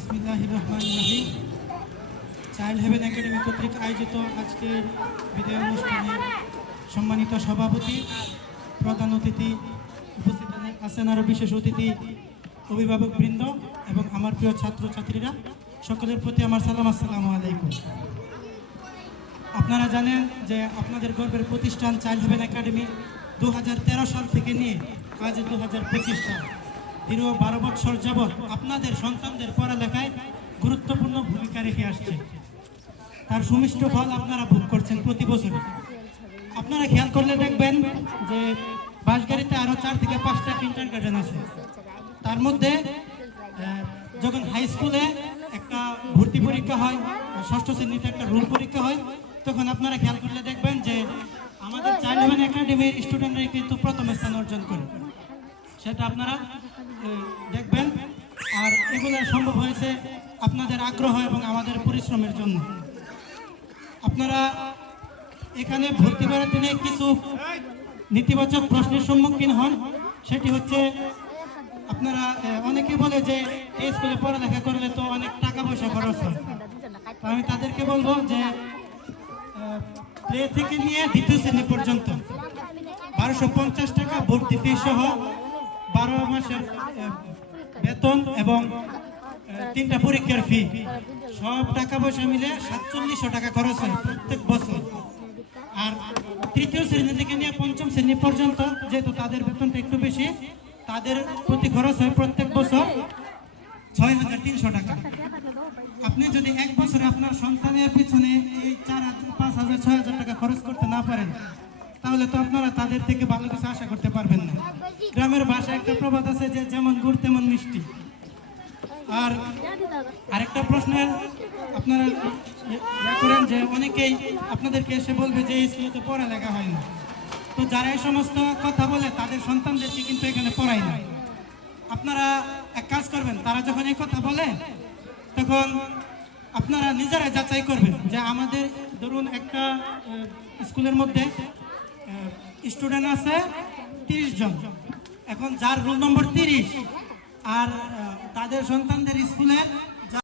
বিসমিল্লাহির রহমানির রহিম। Child heaven academy কর্তৃক আয়োজিত আজকের বিদায় অনুষ্ঠানে সম্মানিত সভাপতি, প্রধান অতিথি, উপস্থিত আছেন আরও বিশেষ অতিথি, অভিভাবকবৃন্দ এবং আমার প্রিয় ছাত্রছাত্রীরা, সকলের প্রতি আমার সালাম, আসসালামু আলাইকুম। আপনারা জানেন যে আপনাদের গর্বের প্রতিষ্ঠান চাইল্ড হেভেন একাডেমি 2013 সাল থেকে নিয়ে আজ 2025 সাল দীর্ঘ 12 বছর যাবৎ আপনাদের সন্তানদের পড়ালেখায় গুরুত্বপূর্ণ ভূমিকা রেখে আসছে। তার সুমিষ্ট ফল আপনারা ভোগ করছেন প্রতি বছর। আপনারা খেয়াল করলে দেখবেন যে বাসগাড়িতে আরও 4 থেকে 5টা কিন্ডারগার্টেন আছে। তার মধ্যে যখন হাই স্কুলে একটা ভর্তি পরীক্ষা হয়, 6ষ্ঠ শ্রেণীতে একটা রোল পরীক্ষা হয়, তখন আপনারা খেয়াল করলে দেখবেন যে আমাদের চাইল্ড হেভেন একাডেমির স্টুডেন্টরাই কিন্তু প্রথম স্থান অর্জন করে। সেটা আপনারা দেখবেন। আর এগুলো সম্ভব হয়েছে আপনাদের আগ্রহ এবং আমাদের পরিশ্রমের জন্য। আপনারা এখানে ভর্তি করার দিনে কিছু নেতিবাচক প্রশ্নের সম্মুখীন হন। সেটি হচ্ছে, আপনারা অনেকে বলে যে এই স্কুলে পড়ালেখা করলে তো অনেক টাকা পয়সা খরচ হয়। আমি তাদেরকে বলবো যে প্লে থেকে নিয়ে 2য় শ্রেণী পর্যন্ত 1250 টাকা ভর্তি ফি সহ 12 মাসের বেতন এবং 3টা পরীক্ষার ফি, সব টাকা পয়সা মিলে 4700 টাকা খরচ হয় প্রত্যেক বছর। আর 3য় শ্রেণী থেকে নিয়ে 5ম শ্রেণী পর্যন্ত যেহেতু তাদের বেতনটা একটু বেশি, তাদের প্রতি খরচ হয় প্রত্যেক বছর 6300 টাকা। আপনি যদি এক বছরে আপনার সন্তানের পিছনে এই 4000, 5000, 6000 টাকা খরচ করতে না পারেন, তাহলে তো আপনারা তাদের থেকে ভালো কিছু আশা করতে পারবেন না। গ্রামের ভাষায় একটা প্রবাদ আছে যে যেমন গুড় তেমন মিষ্টি। আর আরেকটা প্রশ্নের আপনারা করেন যে অনেকেই আপনাদেরকে এসে বলবে যে এই স্কুলে তো পড়ালেখা হয় না। তো যারা এই সমস্ত কথা বলে তাদের সন্তানদেরকে কিন্তু এখানে পড়ায় না। আপনারা এক কাজ করবেন, তারা যখন এই কথা বলে তখন আপনারা নিজেরাই যাচাই করবেন যে আমাদের ধরুন একটা স্কুলের মধ্যে স্টুডেন্ট আছে 30 জন। এখন যার রোল নম্বর 30 আর তাদের সন্তানদের স্কুলের